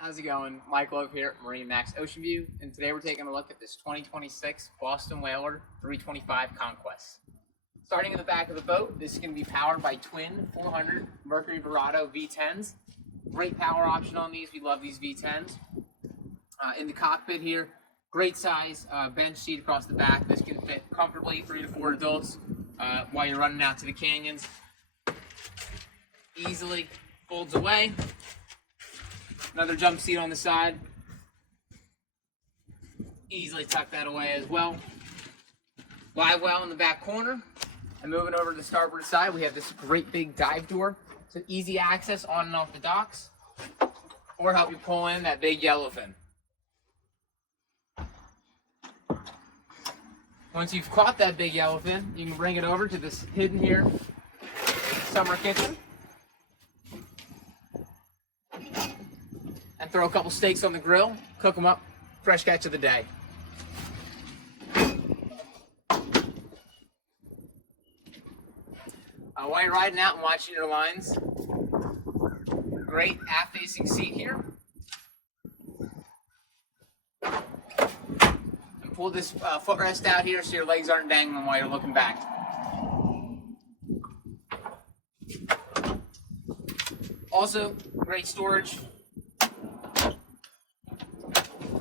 How's it going? Michael over here at MarineMax Ocean View, and today we're taking a look at this 2026 Boston Whaler 325 Conquest. Starting in the back of the boat, this is going to be powered by twin 400 Mercury Verado V10s. Great power option on these. We love these V10s. In the cockpit here, great size bench seat across the back. This can fit comfortably 3 to 4 adults while you're running out to the canyons. Easily folds away. Another jump seat on the side. Easily tuck that away as well. Live well in the back corner. And moving over to the starboard side, we have this great big dive door. So easy access on and off the docks. Or help you pull in that big yellowfin. Once you've caught that big yellowfin, you can bring it over to this hidden here summer kitchen. And throw a couple steaks on the grill, cook them up, fresh catch of the day. While you're riding out and watching your lines, great aft-facing seat here. And pull this footrest out here so your legs aren't dangling while you're looking back. Also, great storage.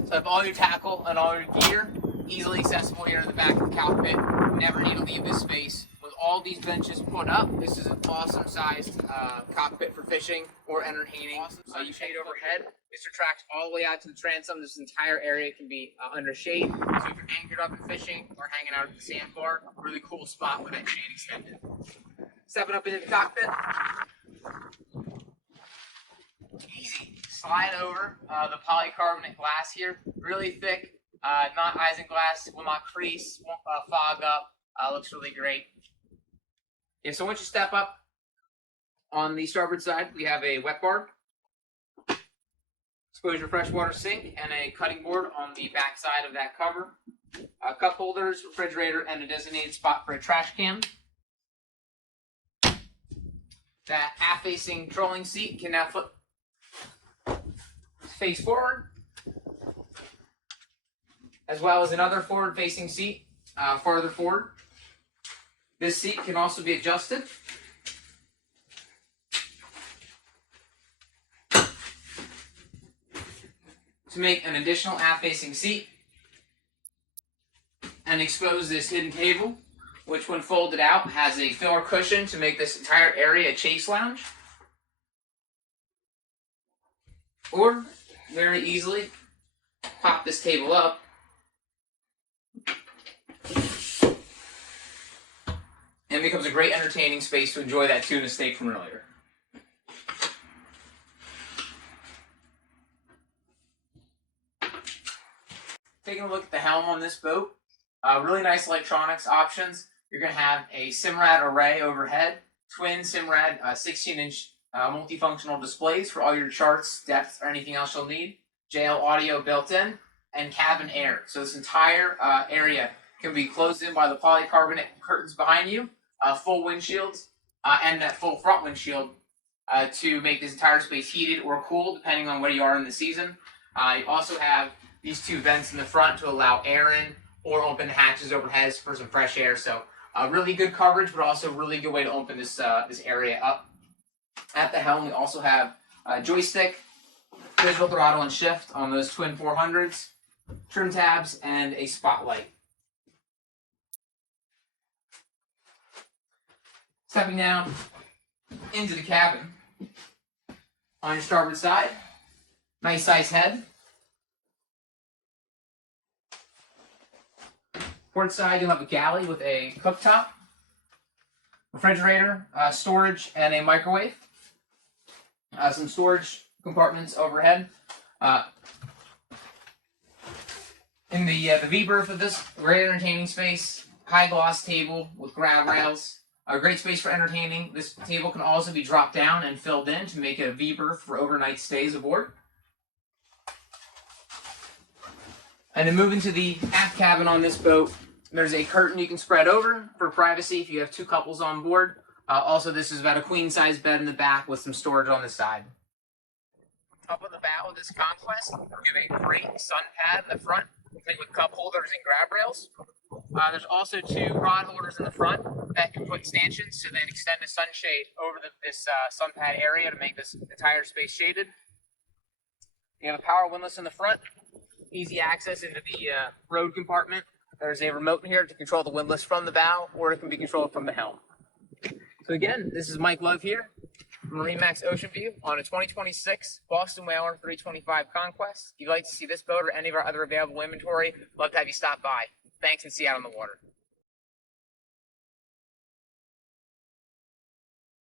So have all your tackle and all your gear easily accessible here in the back of the cockpit. You never need to leave this space. With all these benches put up, this is an awesome sized cockpit for fishing or entertaining. Awesome. You shade overhead. This retracts all the way out to the transom. This entire area can be under shade. So if you're anchored up and fishing or hanging out at the sandbar, really cool spot with that shade extended. Stepping up into the cockpit. Easy. Slide over the polycarbonate glass here, really thick, not isinglass, will not crease, won't fog up, looks really great. Yeah, so once you step up on the starboard side, we have a wet bar, exposure freshwater sink, and a cutting board on the back side of that cover. Cup holders, refrigerator, and a designated spot for a trash can. That aft-facing trolling seat can now flip face forward, as well as another forward-facing seat farther forward. This seat can also be adjusted to make an additional aft-facing seat and expose this hidden table, which when folded out has a filler cushion to make this entire area a chase lounge. Or very easily pop this table up and it becomes a great entertaining space to enjoy that tuna steak from earlier. Taking a look at the helm on this boat, really nice electronics options. You're going to have a Simrad array overhead, twin Simrad 16-inch multifunctional displays for all your charts, depth, or anything else you'll need. JL audio built in, and cabin air. So this entire area can be closed in by the polycarbonate curtains behind you, full windshields, and that full front windshield to make this entire space heated or cool, depending on where you are in the season. You also have these two vents in the front to allow air in, or open the hatches overhead for some fresh air. So really good coverage, but also really good way to open this area up. At the helm, we also have a joystick, digital throttle and shift on those twin 400s, trim tabs, and a spotlight. Stepping down into the cabin, on your starboard side, nice size head. Port side, you'll have a galley with a cooktop, refrigerator, storage, and a microwave. Some storage compartments overhead. In the V-berth of this, great entertaining space, high gloss table with grab rails. A great space for entertaining. This table can also be dropped down and filled in to make it a V-berth for overnight stays aboard. And then moving to the aft cabin on this boat, there's a curtain you can spread over for privacy if you have two couples on board. Also, this is about a queen-size bed in the back with some storage on the side. Up on the bow of this Conquest, we have a great sun pad in the front, complete with cup holders and grab rails. There's also 2 rod holders in the front that can put stanchions so they extend the sunshade over this sun pad area to make this entire space shaded. You have a power windlass in the front, easy access into the road compartment. There's a remote in here to control the windlass from the bow, or it can be controlled from the helm. So again, this is Mike Love here, MarineMax Ocean View on a 2026 Boston Whaler 325 Conquest. If you'd like to see this boat or any of our other available inventory, love to have you stop by. Thanks, and see you out on the water.